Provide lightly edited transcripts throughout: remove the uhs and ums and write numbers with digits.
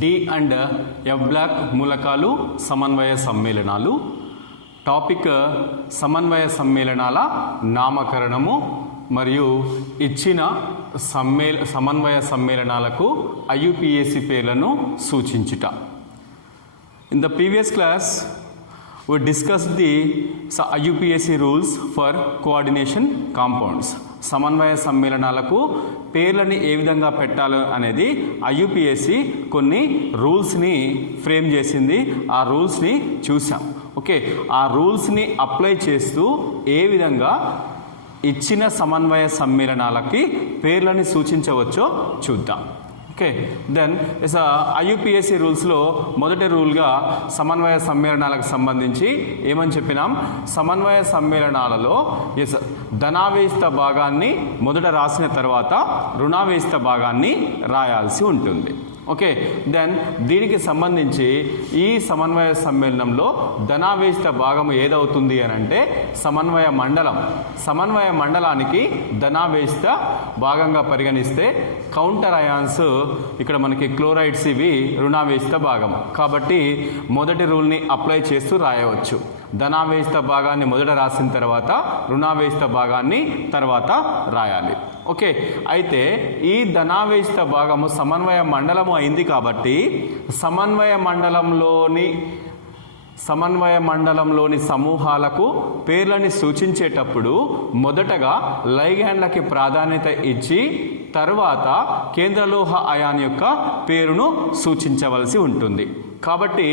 D and F black మూలకాలు సమన్వయ సమ్మేళనాలు. టాపిక్ సమన్వయ సమ్మేళనాల నామకరణము మరియు ఇచ్చిన సమన్వయ సమ్మేళనాలకు IUPAC పేర్లను సూచించుట. In the previous class we discussed the IUPAC rules for coordination compounds. సమన్వయ సమ్మేళనాలకు పేర్లని ఏ విధంగా పెట్టాలో అనేది IUPAC కొన్ని రూల్స్ని ఫ్రేమ్ చేసింది. ఆ రూల్స్ని చూసాం. ఓకే, ఆ రూల్స్ని అప్లై చేస్తూ ఏ విధంగా ఇచ్చిన సమన్వయ సమ్మేళనాలకి పేర్లని సూచించవచ్చో చూద్దాం. ఓకే, దెన్ IUPAC రూల్స్లో మొదటి రూల్గా సమన్వయ సమ్మేళనాలకు సంబంధించి ఏమని చెప్పినాం? సమన్వయ సమ్మేళనాలలో ధనావేశిత భాగాన్ని మొదట రాసిన తర్వాత రుణావేశిత భాగాన్ని రాయాల్సి ఉంటుంది. ఓకే, దెన్ దీనికి సంబంధించి ఈ సమన్వయ సమ్మేళనంలో ధనావేశిత భాగము ఏదవుతుంది అని అంటే సమన్వయ మండలం. సమన్వయ మండలానికి ధనావేశిత భాగంగా పరిగణిస్తే కౌంటర్ అయాన్స్ ఇక్కడ మనకి క్లోరైడ్స్ ఇవి రుణావేశిత భాగం. కాబట్టి మొదటి రూల్ని అప్లై చేస్తూ రాయవచ్చు. ధనావేశిత భాగాన్ని మొదట రాసిన తర్వాత రుణావేశిత భాగాన్ని తర్వాత రాయాలి. ఓకే, అయితే ఈ ధనావేశిత భాగము సమన్వయ మండలము అయింది కాబట్టి సమన్వయ మండలంలోని సమూహాలకు పేర్లని సూచించేటప్పుడు మొదటగా లైగ్యాండ్లకి ప్రాధాన్యత ఇచ్చి తర్వాత కేంద్రలోహ అయాన్ యొక్క పేరును సూచించవలసి ఉంటుంది. కాబట్టి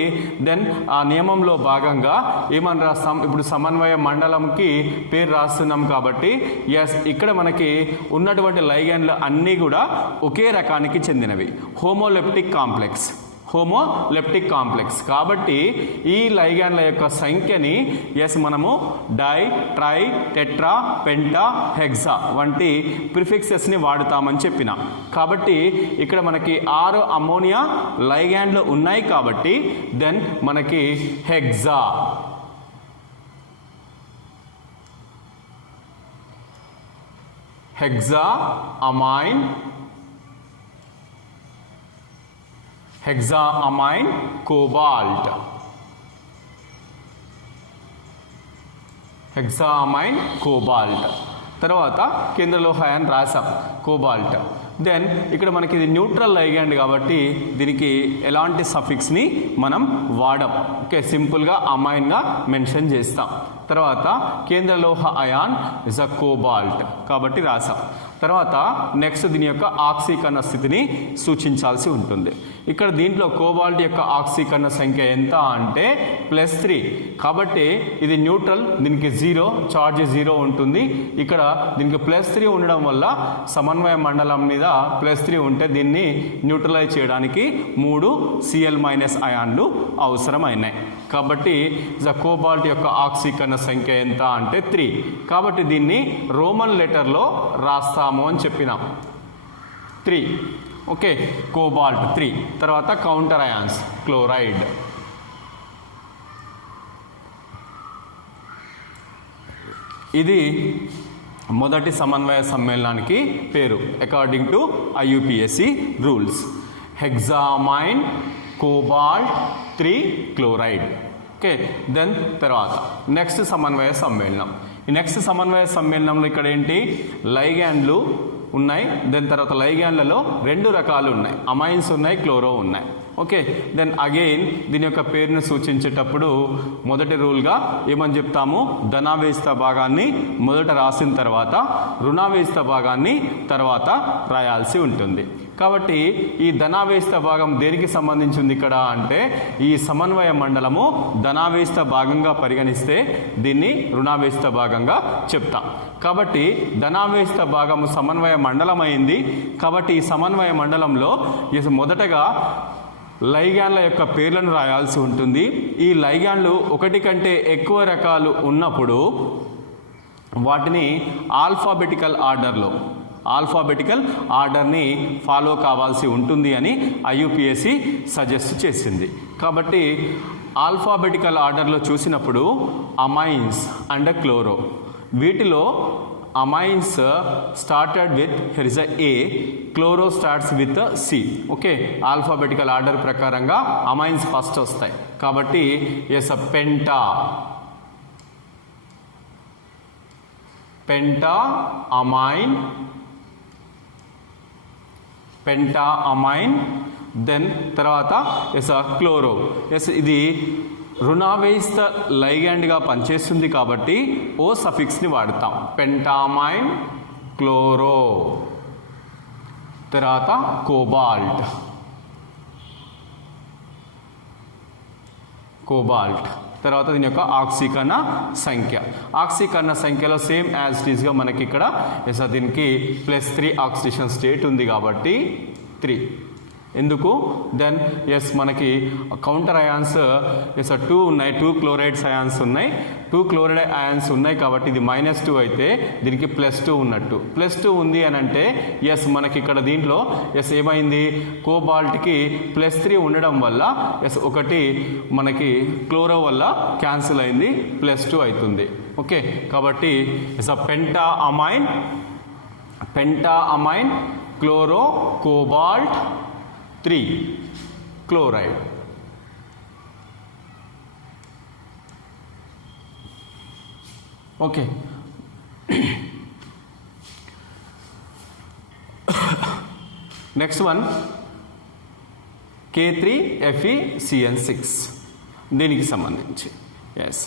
దెన్ ఆ నియమంలో భాగంగా ఏమని రాస్తాం? ఇప్పుడు సమన్వయ మండలంకి పేరు రాస్తున్నాం కాబట్టి ఇక్కడ మనకి ఉన్నటువంటి లైగ్యాండ్లు అన్నీ కూడా ఒకే రకానికి చెందినవి, హోమోలెప్టిక్ కాంప్లెక్స్. కాబట్టి ఈ లైగ్యాండ్ల యొక్క సంఖ్యని మనము di, tri, tetra, penta, hexa వంటి ప్రిఫిక్సెస్ని వాడుతామని చెప్పిన. కాబట్టి ఇక్కడ మనకి 6 అమ్మోనియా లైగ్యాండ్లు ఉన్నాయి కాబట్టి దెన్ మనకి హెక్సా అమైన్, హెక్సాఅమైన్ కోబాల్ట్, తర్వాత కేంద్రలోహ అయాన్ రాసాం కోబాల్ట్. దెన్ ఇక్కడ మనకి ఇది న్యూట్రల్ లైగ్యాండ్ కాబట్టి దీనికి ఎలాంటి సఫిక్స్ని మనం వాడం. ఓకే, సింపుల్గా అమైన్గా మెన్షన్ చేస్తాం. తర్వాత కేంద్రలోహ అయాన్ ఇస్ అ కోబాల్ట్ కాబట్టి రాసాం. తర్వాత నెక్స్ట్ దీని యొక్క ఆక్సీకరణ స్థితిని సూచించాల్సి ఉంటుంది. ఇక్కడ దీంట్లో కోబాల్ట్ యొక్క ఆక్సీకరణ సంఖ్య ఎంత అంటే +3. కాబట్టి ఇది న్యూట్రల్, దీనికి చార్జ్ 0 ఉంటుంది. ఇక్కడ దీనికి +3 ఉండడం వల్ల సమన్వయ మండలం మీద +3 ఉంటే దీన్ని న్యూట్రలైజ్ చేయడానికి 3 Cl- అయాన్లు అవసరమైనాయి. కాబట్టి కోబాల్ట్ యొక్క ఆక్సీకరణ సంఖ్య ఎంత అంటే 3. కాబట్టి దీన్ని రోమన్ లెటర్లో రాస్తాము అని చెప్పినాం, 3. Okay, cobalt 3. తర్వాత కౌంటర్ అయాన్స్ క్లోరైడ్. ఇది మొదటి సమన్వయ సమ్మేళనానికి పేరు according to IUPAC rules. Hexammine cobalt 3 chloride. Okay, then తర్వాత నెక్స్ట్ సమన్వయ సమ్మేళనం. ఈ నెక్స్ట్ సమన్వయ సమ్మేళనంలో ఇక్కడ ఏంటి? లైగ్యాండ్లు ఉన్నాయి. దెన్ తర్వాత లైగ్యాండ్లలో 2 రకాలు ఉన్నాయి, అమైన్స్ ఉన్నాయి, క్లోరో ఉన్నాయి. ఓకే, దెన్ అగైన్ దీని యొక్క పేరును సూచించేటప్పుడు మొదటి రూల్గా ఏమని చెప్తాము? ధనావేశిత భాగాన్ని మొదట రాసిన తర్వాత రుణావేశిత భాగాన్ని తర్వాత రాయాల్సి ఉంటుంది. కాబట్టి ఈ ధనావేశిత భాగం దేనికి సంబంధించింది ఇక్కడ అంటే ఈ సమన్వయ మండలము ధనావేశిత భాగంగా పరిగణిస్తే దీన్ని రుణావేశిత భాగంగా చెప్తాం. కాబట్టి ధనావేశిత భాగము సమన్వయ మండలం అయింది. కాబట్టి ఈ సమన్వయ మండలంలో మొదటగా లైగ్యాండ్ల యొక్క పేర్లను రాయాల్సి ఉంటుంది. ఈ లైగ్యాండ్లు ఒకటి కంటే ఎక్కువ రకాలు ఉన్నప్పుడు వాటిని ఆల్ఫాబెటికల్ ఆర్డర్ని ఫాలో కావాల్సి ఉంటుంది అని IUPAC సజెస్ట్ చేసింది. కాబట్టి ఆల్ఫాబెటికల్ ఆర్డర్లో చూసినప్పుడు అమైన్స్ అండ్ క్లోరో, వీటిలో amines started with, here is a A, chloro starts with a C. Okay, alphabetical order ప్రకారంగా అమైన్స్ ఫస్ట్ వస్తాయి కాబట్టి ఎస్ పెంటా అమైన్ దెన్ తర్వాత ఎస్ క్లోరో. ఎస్ ఇది రుణావేయిస్త లైగాండ్గా పనిచేస్తుంది కాబట్టి ఓ సఫిక్స్ని వాడతాం. పెంటామైన్ క్లోరో. తర్వాత కోబాల్ట్ తర్వాత దీని యొక్క ఆక్సీకరణ సంఖ్యలో సేమ్ యాజ్ ఇట్ ఈస్గా మనకి ఇక్కడ దీనికి +3 ఆక్సిడేషన్ స్టేట్ ఉంది కాబట్టి 3. ఎందుకు దెన్ ఎస్ మనకి కౌంటర్ అయాన్స్ ఎస్ 2 ఉన్నాయి, 2 క్లోరైడ్స్ అయాన్స్ ఉన్నాయి, 2 క్లోరైడ్ అయాన్స్ ఉన్నాయి కాబట్టి ఇది -2 అయితే దీనికి +2 ఉన్నట్టు. +2 ఉంది అని అంటే ఎస్ మనకి ఇక్కడ దీంట్లో ఎస్ ఏమైంది, కోబాల్ట్కి +3 ఉండడం వల్ల ఎస్ ఒకటి మనకి క్లోరో వల్ల క్యాన్సిల్ అయింది, +2 అవుతుంది. ఓకే, కాబట్టి is penta amine chloro cobalt 3 chloride. Okay, next one K3FeCN6 దీనికి సంబంధించి ఎస్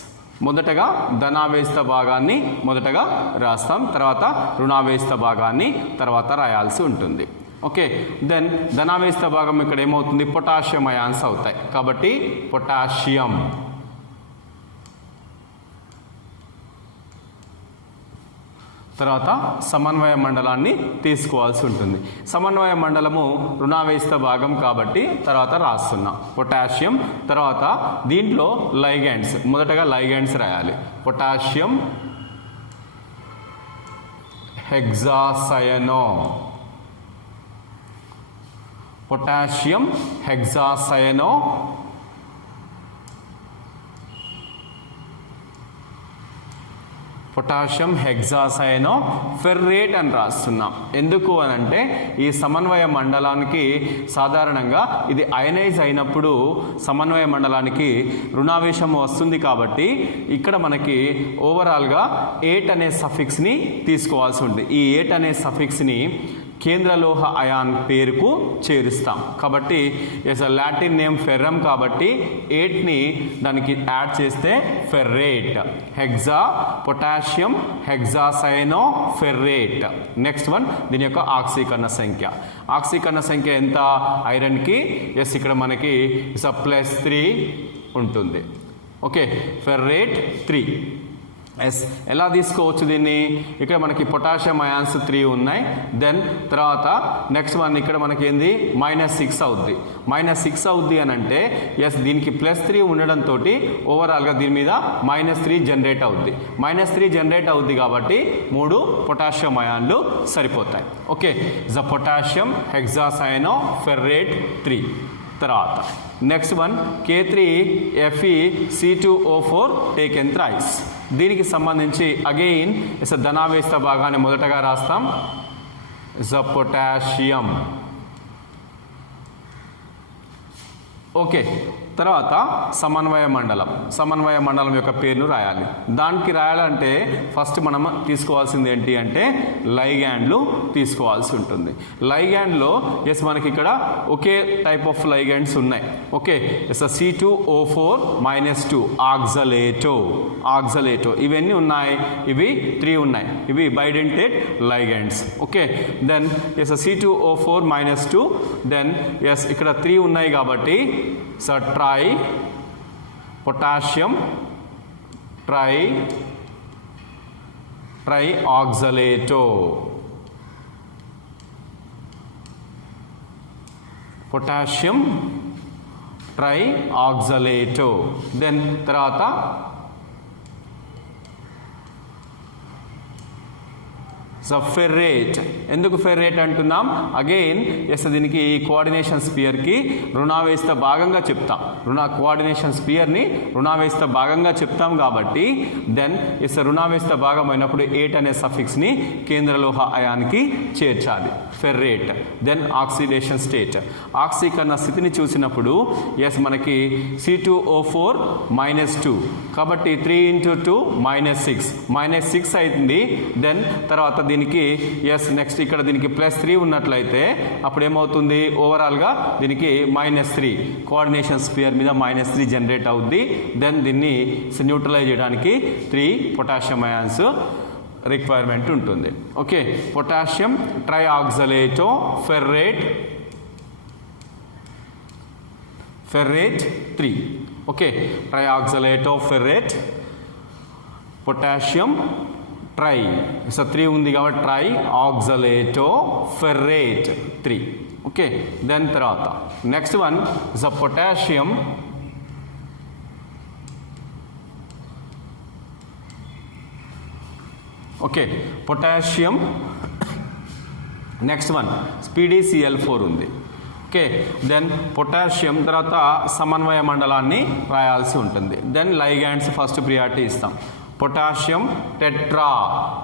మొదటగా ధనావేస్త భాగాన్ని మొదటగా రాస్తాం, తర్వాత రుణావేస్త భాగాన్ని తర్వాత రాయాల్సి ఉంటుంది. ఓకే, దెన్ ధనావేస్త భాగం ఇక్కడ ఏమవుతుంది, పొటాషియం అయాన్స్ అవుతాయి కాబట్టి పొటాషియం. తర్వాత సమన్వయ మండలాన్ని తీసుకోవాల్సి ఉంటుంది. సమన్వయ మండలము రుణావేస్త భాగం కాబట్టి తర్వాత రాస్తున్నాం పొటాషియం. తర్వాత దీంట్లో లైగాండ్స్, మొదటగా లైగాండ్స్ రాయాలి. పొటాషియం హెగ్జాసయనో, పొటాషియం హెగ్జాసయనో ఫెర్రేట్ అని రాస్తున్నాం. ఎందుకు అని అంటే ఈ సమన్వయ మండలానికి సాధారణంగా ఇది అయనైజ్ అయినప్పుడు సమన్వయ మండలానికి రుణావేశం వస్తుంది కాబట్టి ఇక్కడ మనకి ఓవరాల్గా 8 అనే సఫిక్స్ని తీసుకోవాల్సి ఉంటుంది. ఈ 8 అనే సఫిక్స్ని కేంద్రలోహ అయాన్ పేరుకు చేరుస్తాం కాబట్టి ఎస్ లాటిన్ నేమ్ ఫెర్రమ్ కాబట్టి 8ని దానికి యాడ్ చేస్తే ferrate. Potassium hexacyano ferrate. Next one దీని యొక్క ఆక్సీకరణ సంఖ్య ఎంత ఐరన్కి, ఎస్ ఇక్కడ మనకి +3 ఉంటుంది. Okay, ferrate 3. ఎస్ ఎలా తీసుకోవచ్చు దీన్ని, ఇక్కడ మనకి పొటాషియం అయాన్స్ 3 ఉన్నాయి. దెన్ తర్వాత నెక్స్ట్ వన్ ఇక్కడ మనకి ఏంది -6 అవుద్ది. -6 అవుద్ది అని అంటే ఎస్ దీనికి +3 ఉండడంతో ఓవరాల్గా దీని మీద -3 జనరేట్ అవుద్ది. -3 జనరేట్ అవుద్ది కాబట్టి 3 పొటాషియం అయాన్లు సరిపోతాయి. Okay, potassium hexacyano ferrate 3. తర్వాత next one K3FeC2O4 taken thrice. దీనికి సంబంధించి అగైన్ ధనావేస్త భాగాన్ని మొదటగా రాస్తాం. పొటాషియం. ఓకే, తర్వాత సమన్వయ మండలం యొక్క పేరును రాయాలి. దానికి రాయాలంటే ఫస్ట్ మనం తీసుకోవాల్సింది ఏంటి అంటే లైగాండ్లు తీసుకోవాల్సి ఉంటుంది. లైగాండ్లో ఎస్ మనకి ఇక్కడ ఒకే టైప్ ఆఫ్ లైగాండ్స్ ఉన్నాయి. ఓకే, ఎస్ C2O4-2 ఆక్సలేటో ఇవన్నీ ఉన్నాయి, ఇవి 3 ఉన్నాయి, ఇవి bidentate ligands. Okay, then yes C2O4-2 then yes ఇక్కడ 3 ఉన్నాయి కాబట్టి tri potassium tri oxalato. Potassium tri oxalato. Then తర్వాత సో ఫెర్రేట్. ఎందుకు ఫెర్రేట్ అంటున్నాం? అగైన్ ఎస్ దీనికి కోఆర్డినేషన్ స్పియర్కి రుణావేశిత భాగంగా చెప్తాం. కోఆర్డినేషన్ స్పియర్ని రుణావేశిత భాగంగా చెప్తాం కాబట్టి దెన్ ఎస్ రుణావేశిత భాగం అయినప్పుడు 8 అనే సఫిక్స్ని కేంద్రలోహ అయానికి చేర్చాలి. ఫెర్రేట్. Then oxidation state. ఆక్సీకరణ స్థితిని చూసినప్పుడు ఎస్ మనకి C2O4 -2 కాబట్టి 3 × 2 -6 అయింది. దెన్ తర్వాత దీనికి ఎస్ నెక్స్ట్ ఇక్కడ దీనికి +3 ఉన్నట్లయితే అప్పుడు ఏమవుతుంది? ఓవరాల్గా దీనికి -3 కోఆర్డినేషన్ స్పియర్ మీద -3 జనరేట్ అవుద్ది. దెన్ దీన్ని న్యూట్రలైజ్ చేయడానికి 3 పొటాషియం అయాన్స్ రిక్వైర్మెంట్ ఉంటుంది. Okay, potassium trioxalato ferrate 3. Okay, trioxalato ferrate potassium tri 3 ఉంది కాబట్టి tri oxalato ferrate 3. Okay, then తర్వాత next one is a potassium okay potassium next one PdCl4 ఉంది. Okay, then potassium తర్వాత సమన్వయ మండలాన్ని రాయాల్సి ఉంటుంది. దెన్ లైగాండ్స్ ఫస్ట్ ప్రియారిటీ ఇస్తాం. పొటాషియం టెట్రాక్లోరో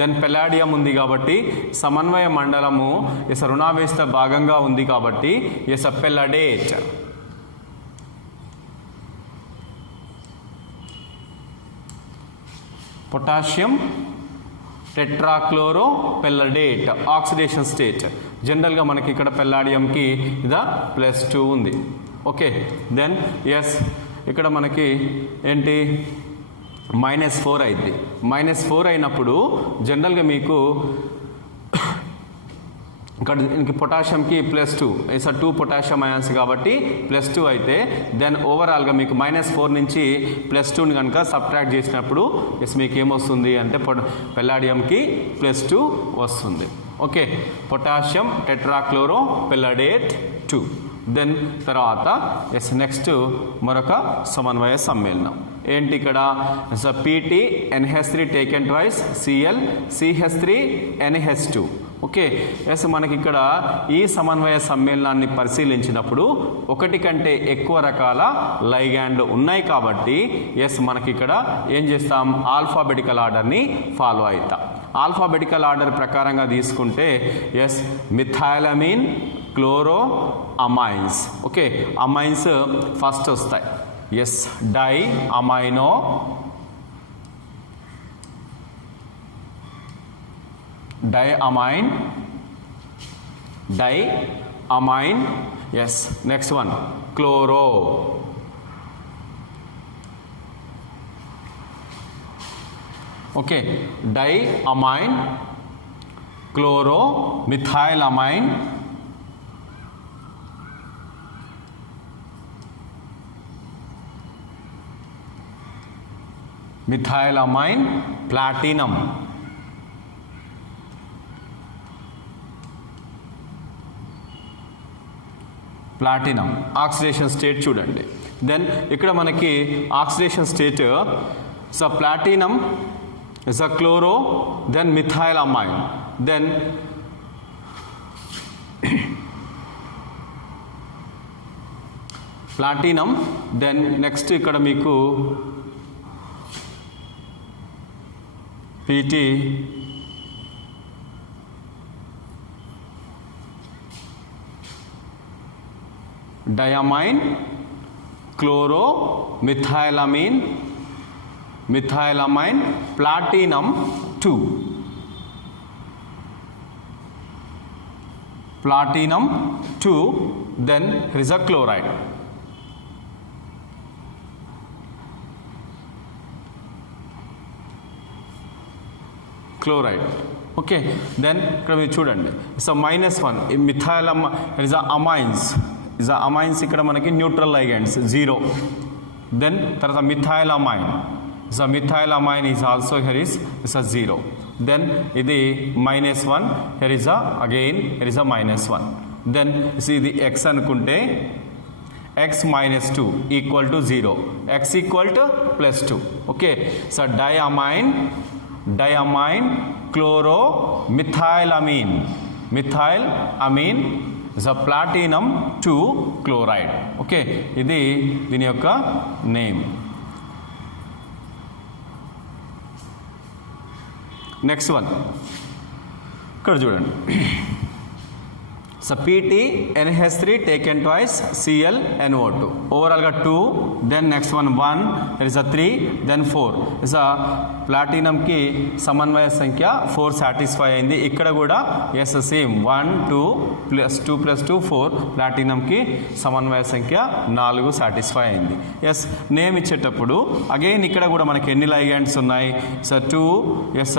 దెన్ పెలాడియం ఉంది కాబట్టి సమన్వయ మండలము రుణావేశిత భాగంగా ఉంది కాబట్టి palladate. Potassium tetrachloro palladate oxidation state. జనరల్గా మనకి ఇక్కడ పెల్లాడియంకి ఇదా +2 ఉంది. ఓకే, దెన్ ఎస్ ఇక్కడ మనకి ఏంటి -4 అయింది. -4 అయినప్పుడు జనరల్గా మీకు ఇక్కడ దీనికి పొటాషియంకి +2 2 పొటాషియం అయాన్స్ కాబట్టి +2 అయితే దెన్ ఓవరాల్గా మీకు -4 నుంచి +2ని కనుక సబ్ట్రాక్ట్ చేసినప్పుడు మీకు ఏమొస్తుంది అంటే పెల్లాడియంకి +2 వస్తుంది. Okay, potassium tetrachloro palladate 2. Then తర్వాత నెక్స్ట్ మరొక సమన్వయ సమ్మేళనం ఏంటి ఇక్కడ PT NH3 taken twice Cl CH3 NH2. Okay, మనకి ఇక్కడ ఈ సమన్వయ సమ్మేళనాన్ని పరిశీలించినప్పుడు ఒకటి కంటే ఎక్కువ రకాల లైగాండ్లు ఉన్నాయి కాబట్టి మనకి ఇక్కడ ఏం చేస్తాం? ఆల్ఫాబెటికల్ ఆర్డర్ని ఫాలో అవుతాం. ఆల్ఫాబెటికల్ ఆర్డర్ ప్రకారంగా తీసుకుంటే methylamine chloro amines. Okay, amines first వస్తాయి. Di amino diamine yes next one chloro okay diamine chloro methylamine platinum oxidation state చూడండి. దెన్ ఇక్కడ మనకి oxidation state platinum is a chloro then methylamine then platinum then next ఇక్కడ మీకు PT diamine chloro methylamine platinum 2 then here is a chloride okay then ఇక్కడ మీరు చూడండి -1 మిథైలం is a amines ఇక్కడ మనకి న్యూట్రల్ లైగండ్స్ 0 దెన్ తర్వాత methylamine methylamine is also here is a 0 then ఇది -1 here is a again here is a -1 then ఇది X అనుకుంటే x minus 2 equal to 0, x equal to plus 2. Okay, so diamine chloromethylamine, methylamine is a platinum 2 chloride. Okay, ఇది దీని యొక్క name. Next one ఇక్కడ చూడండి. So PT NH3 taken twice, Cl NO2. Overall got 2, then next one 1, there is a 3, then 4. Is a platinum ki samanvaya sankhya 4 satisfy అయింది. ఇక్కడ కూడా yes same 1 2 plus 2 plus 2 4 platinum ki సమన్వయ సంఖ్య 4 satisfy అయింది. Yes name ఇచ్చేటప్పుడు again ఇక్కడ కూడా మనకి ఎన్ని లైగెండ్స్ ఉన్నాయి? So 2 is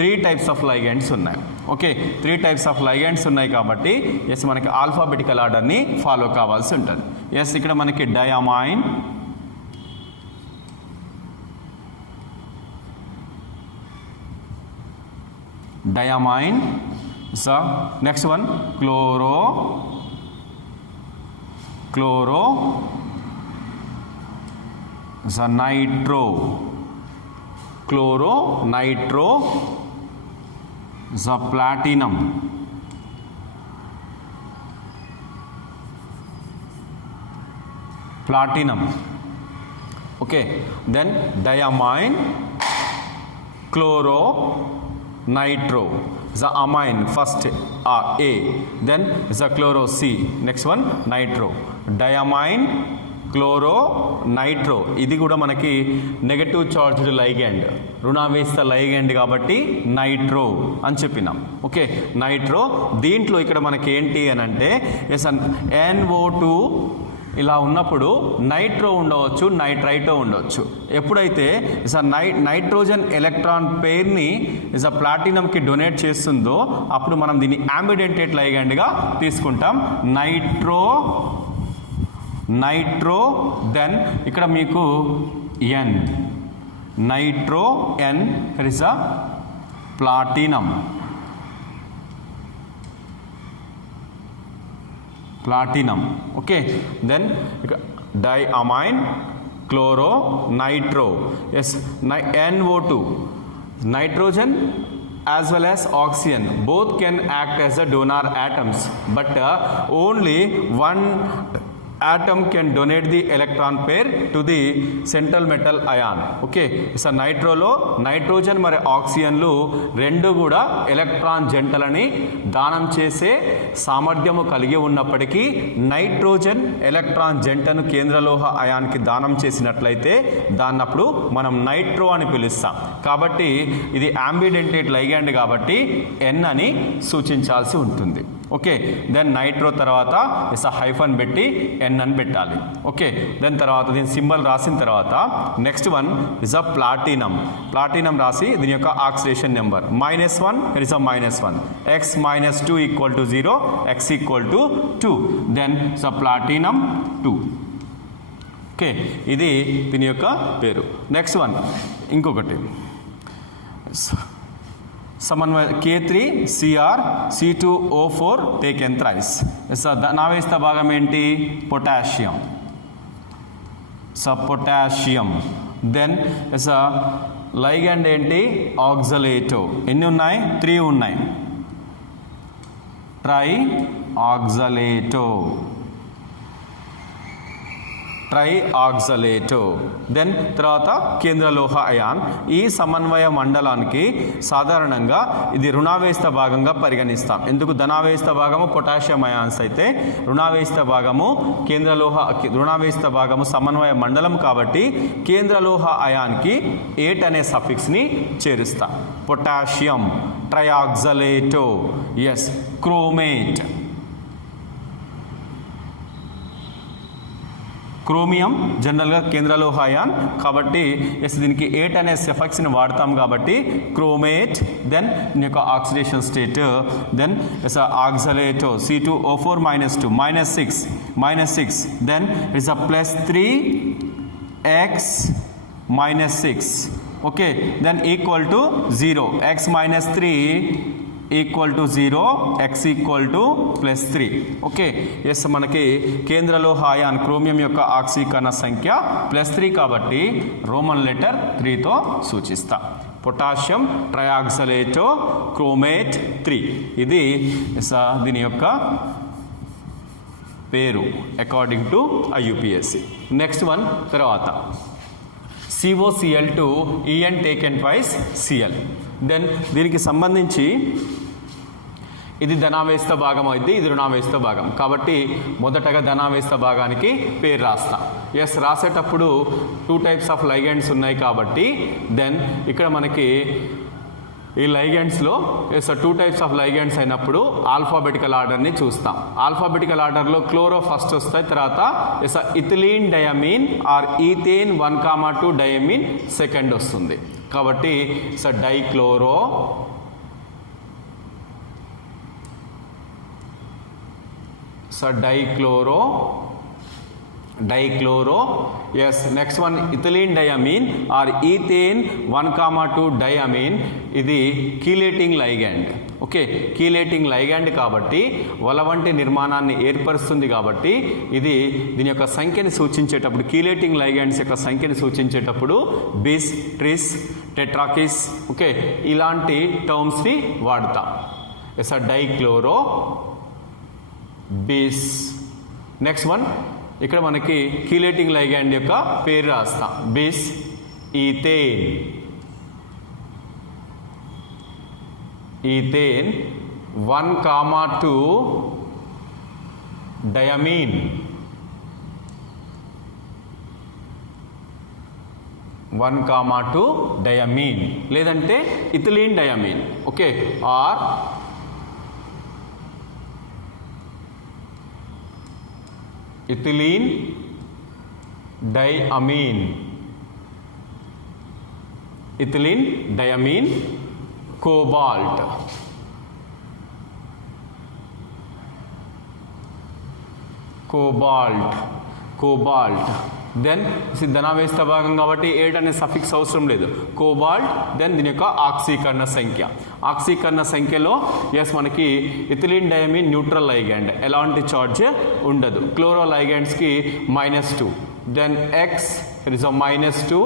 3 types of ligands ఉన్నాయి. ఓకే, 3 టైప్స్ ఆఫ్ లైగెండ్స్ ఉన్నాయి కాబట్టి ఎస్ మనకి ఆల్ఫాబెటికల్ ఆర్డర్ని ఫాలో కావాల్సి ఉంటుంది. ఎస్ ఇక్కడ మనకి diamine, so next one chloro so nitro the platinum, okay, then diamine chloro nitro, the amine first A, then the chloro C, next one nitro, diamine chloro nitro. ఇది కూడా మనకి negative charged ligand, రుణావేశ ligand కాబట్టి nitro అని చెప్పినాం. Okay, nitro. దీంట్లో ఇక్కడ మనకి ఏంటి అని అంటే ఎస్ NO2 ఇలా ఉన్నప్పుడు నైట్రో ఉండవచ్చు, నైట్రైటో ఉండవచ్చు. ఎప్పుడైతే నైట్రోజన్ ఎలక్ట్రాన్ పెయిర్ని ప్లాటినంకి డొనేట్ చేస్తుందో అప్పుడు మనం దీన్ని యాంబిడెంటేట్ లైగెండ్గా తీసుకుంటాం. నైట్రో దెన్ ఇక్కడ మీకు N, nitro N is a platinum, okay. Then diamine chloro nitro, yes NO2 nitrogen as well as oxygen both can act as a donor atoms, but only one atom can donate the electron pair to the central metal ion. Okay, so నైట్రోలో nitrogen మరి ఆక్సిజన్లు రెండు కూడా electron జంటలని దానం చేసే సామర్థ్యము కలిగి ఉన్నప్పటికీ నైట్రోజన్ ఎలక్ట్రాన్ జంటను కేంద్రలోహ అయాన్కి దానం చేసినట్లయితే దాన్నప్పుడు మనం నైట్రో అని పిలుస్తాం. కాబట్టి ఇది యాంబిడెంటేట్ లైగెండ్ కాబట్టి N అని సూచించాల్సి ఉంటుంది. ఓకే, దెన్ నైట్రో తర్వాత ఇస్ హైఫన్ పెట్టి N అని పెట్టాలి. ఓకే, దెన్ తర్వాత దీని సింబల్ రాసిన తర్వాత next one is a platinum రాసి దీని యొక్క oxidation number -1, it is a -1, x - 2 equal to 0, x equal to 2, then is a platinum 2. Okay, ఇది దీని యొక్క పేరు. నెక్స్ట్ వన్ ఇంకొకటి సమన్వయ K3Cr C2O4 టేకెన్ థ్రైస్. నావేస్త భాగం ఏంటి? పొటాషియం. పొటాషియం. దెన్ లైగెండ్ ఏంటి? ఆక్సలేటో. ఎన్ని ఉన్నాయి? 3 ఉన్నాయి. ట్రైఆక్సలేటో. దెన్ తర్వాత కేంద్రలోహ అయాన్. ఈ సమన్వయ మండలానికి సాధారణంగా ఇది రుణావేశ భాగంగా పరిగణిస్తాం. ఎందుకు? ధనావేశ భాగము పొటాషియం అయాన్స్ అయితే రుణావేశ భాగము రుణావేశ భాగము సమన్వయ మండలం కాబట్టి కేంద్రలోహ అయాన్కి 8 అనే సఫిక్స్ని చేరుస్తాం. Potassium, trioxalato, yes. Chromate, chromium జనరల్గా కేంద్రలోహ అయాన్ కాబట్టి ఎస్ దీనికి 8 అనే సఫిక్స్ని వాడతాం కాబట్టి క్రోమేట్. దెన్ దీని యొక్క oxidation state, then yes oxalato C2O4 -2 -6, then it's +3 x -6. Okay, then equal to 0, x - 3 equal to 0, x equal to +3. Okay, yes మనకి కేంద్ర లోహ అయాన్ క్రోమియం యొక్క ఆక్సీకరణ సంఖ్య +3 కాబట్టి రోమన్ లెటర్ 3తో సూచిస్తా. పొటాషియం ట్రయాక్సలేటో క్రోమేట్ 3 ఇది దీని యొక్క పేరు according to IUPAC. Next one తర్వాత COCl2 En taken twice Cl. Then దీనికి సంబంధించి ఇది ధనావేశిత భాగం అయితే ఇది రుణావేశిత భాగం కాబట్టి మొదటగా ధనావేశిత భాగానికి పేరు రాస్తా. ఎస్ రాసేటప్పుడు 2 టైప్స్ ఆఫ్ లైగెండ్స్ ఉన్నాయి కాబట్టి దెన్ ఇక్కడ మనకి ఈ లైగెండ్స్లో ఎస్ 2 టైప్స్ ఆఫ్ లైగెండ్స్ అయినప్పుడు ఆల్ఫాబెటికల్ ఆర్డర్ని చూస్తాం. ఆల్ఫాబెటికల్ ఆర్డర్లో క్లోరో ఫస్ట్ వస్తాయి, తర్వాత yes ethylene diamine or ethane 1,2 diamine second వస్తుంది. కాబట్టి dichloro, dichloro yes next one ethylene diamine or ethane 1,2 diamine ఇది chelating ligand. Okay, chelating ligand కాబట్టి వల వంటి నిర్మాణాన్ని ఏర్పరుస్తుంది కాబట్టి ఇది దీని యొక్క సంఖ్యని సూచించేటప్పుడు కీలేటింగ్ లైగాండ్స్ యొక్క సంఖ్యని సూచించేటప్పుడు బిస్, ట్రిస్, టెట్రాకిస్ ఓకే ఇలాంటి టర్మ్స్ని వాడతాం. Yes dichloro, bis. Next one ఇక్కడ మనకి కీలేటింగ్ లైగాండ్ యొక్క పేరు రాస్తాం. బిస్ ఈథేన్, ఈథేన్ 1,2 డయామీన్, 1,2 డయామీన్ లేదంటే ethylene diamine. Okay, or ethylene diamine, ethylene diamine cobalt, cobalt then ధనావేశిత భాగం కాబట్టి 8 అనే సఫిక్స్ అవసరం లేదు. కోబాల్ట్ దెన్ దీని యొక్క ఆక్సీకరణ సంఖ్య. ఆక్సీకరణ సంఖ్యలో ఎస్ మనకి ఇథిలీన్ డయామీన్ న్యూట్రల్ లైగాండ్, ఎలాంటి చార్జ్ ఉండదు. క్లోరో లైగాండ్స్కి -2 then x it is a -2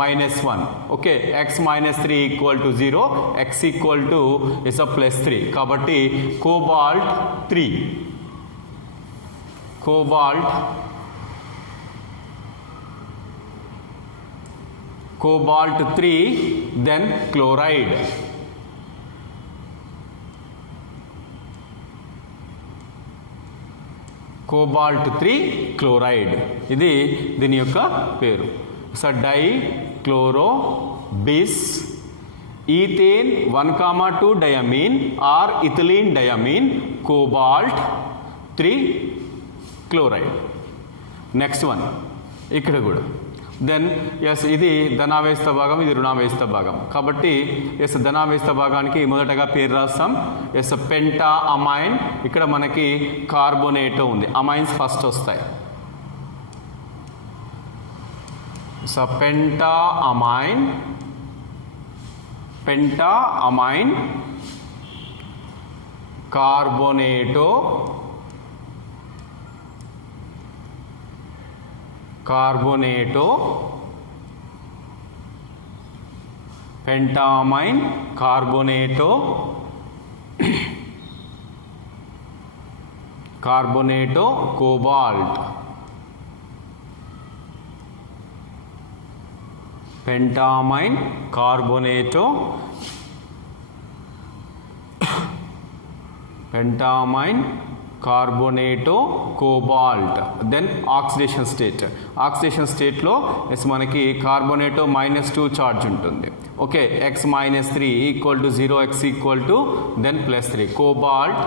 -1 okay x -3 equal to 0 x equal to is a +3 కాబట్టి cobalt 3 then chloride cobalt 3 chloride ఇది దీని యొక్క పేరు. Di chloro bis ethane 1,2 diamine or ethylene diamine cobalt 3 chloride. Next one ఇక్కడ కూడా then yes ఇది ధనావేశిత భాగం, ఇది రుణావేశిత భాగం కాబట్టి ఎస్ ధనావేశిత భాగానికి మొదటగా పేరు రాస్తాం. ఎస్ పెంటా అమైన్, ఇక్కడ మనకి కార్బోనేటో ఉంది, అమైన్స్ ఫస్ట్ వస్తాయి. So pentaamine carbonato pentaamine carbonato cobalt, pentaamine carbonato cobalt then oxidation స్టేట్లో ఎస్ మనకి కార్బోనేటో -2 చార్జ్ ఉంటుంది. Okay x -3 equal to 0 x equal to then +3 cobalt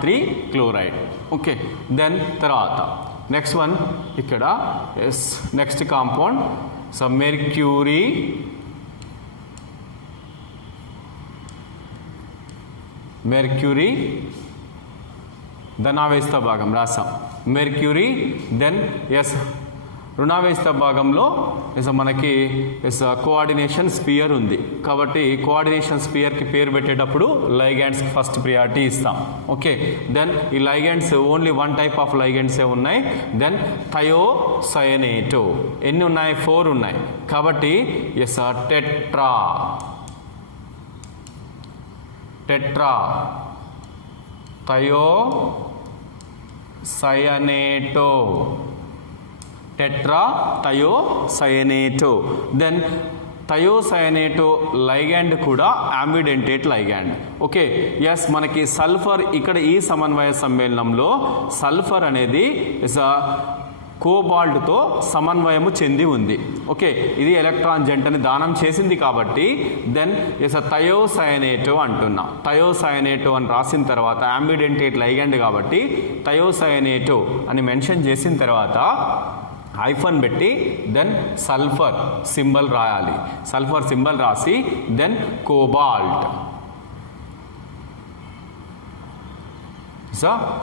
3 chloride okay then తర్వాత next one ఇక్కడ yes next compound mercury ధనావేశిత భాగం రాసాం mercury. Then yes రుణావేశిత భాగంలో yes మనకి ఎస్ కోఆర్డినేషన్ స్పియర్ ఉంది కాబట్టి కోఆర్డినేషన్ స్పియర్కి పేరు పెట్టేటప్పుడు లైగాండ్స్కి ఫస్ట్ ప్రియారిటీ ఇస్తాం. ఓకే, దెన్ ఈ ligands only one type of లైగాండ్సే ఉన్నాయి. దెన్ థయోసయనేటో ఎన్ని ఉన్నాయి? 4 ఉన్నాయి కాబట్టి yes tetra thiocyanato tetra thiocyanato. Then thiocyanato ligand కూడా ఆంబిడెంటేట్ లైగాండ్. ఓకే, ఎస్ మనకి సల్ఫర్ ఇక్కడ ఈ సమన్వయ సమ్మేళనంలో సల్ఫర్ అనేది కోబాల్ట్తో సమన్వయము చెంది ఉంది. ఓకే, ఇది ఎలక్ట్రాన్ జంటని దానం చేసింది కాబట్టి దెన్ ఎస్ థయోసయనేటో అంటున్నా. థయోసయనేటో అని రాసిన తర్వాత ఆంబిడెంటేట్ లైగాండ్ కాబట్టి థయోసయనేటో అని మెన్షన్ చేసిన తర్వాత హైఫన్ పెట్టి దెన్ సల్ఫర్ సింబల్ రాయాలి. సల్ఫర్ సింబల్ రాసి then cobalt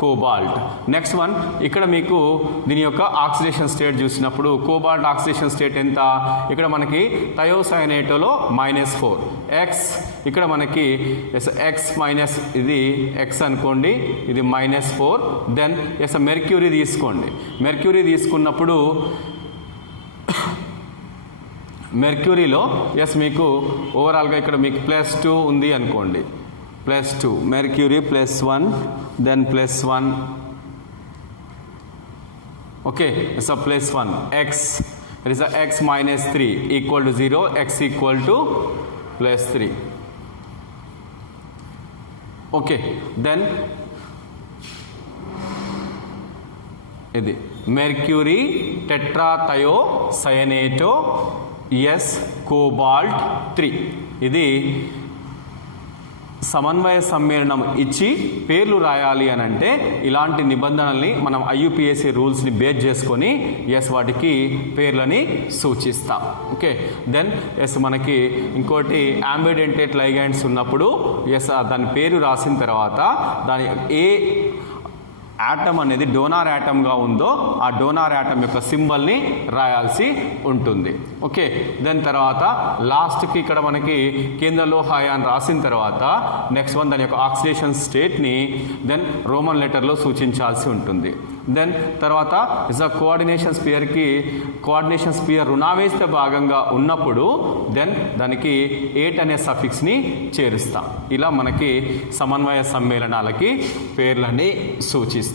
cobalt. Next one ఇక్కడ మీకు దీని యొక్క ఆక్సిడేషన్ స్టేట్ చూసినప్పుడు కోబాల్ట్ ఆక్సిడేషన్ స్టేట్ ఎంత? ఇక్కడ మనకి థయోసయనేటోలో -4 ఎక్స్, ఇక్కడ మనకి ఎక్స్ మైనస్ ఇది ఎక్స్ అనుకోండి, ఇది -4. దెన్ మెర్క్యూరీ తీసుకోండి. మెర్క్యూరీ తీసుకున్నప్పుడు మెర్క్యూరీలో మీకు ఓవరాల్గా ఇక్కడ మీకు +2 ఉంది అనుకోండి, +2 mercury +1 then +1. Okay, so +1 x, it is x -3 equal to 0, x equal to +3. Okay, then ఇది మెర్క్యూరీ టెట్రాథయోసయనేటో ఎస్ కోబాల్ట్ 3. ఇది సమన్వయ సమ్మేళనం ఇచ్చి పేర్లు రాయాలి అని అంటే ఇలాంటి నిబంధనల్ని మనం IUPAC రూల్స్ని బేస్ చేసుకొని వాటికి పేర్లని సూచిస్తాం. ఓకే, దెన్ మనకి ఇంకోటి ఆంబిడెంటేట్ లైగాండ్స్ ఉన్నప్పుడు దాని పేరు రాసిన తర్వాత దాని ఏ యాటమ్ అనేది డోనార్ యాటమ్గా ఉందో ఆ డోనార్ యాటమ్ యొక్క సింబల్ని రాయాల్సి ఉంటుంది. ఓకే, దాని తర్వాత లాస్ట్కి ఇక్కడ మనకి కేంద్ర లోహాయ అని రాసిన తర్వాత నెక్స్ట్ వన్ దాని యొక్క ఆక్సిడేషన్ స్టేట్ని దెన్ రోమన్ లెటర్లో సూచించాల్సి ఉంటుంది. దెన్ తర్వాత కోఆర్డినేషన్ స్పియర్ రుణావేశిత భాగంగా ఉన్నప్పుడు దెన్ దానికి 8 అనే సఫిక్స్ని చేరుస్తాం. ఇలా మనకి సమన్వయ సమ్మేళనాలకి పేర్లని సూచిస్తాం.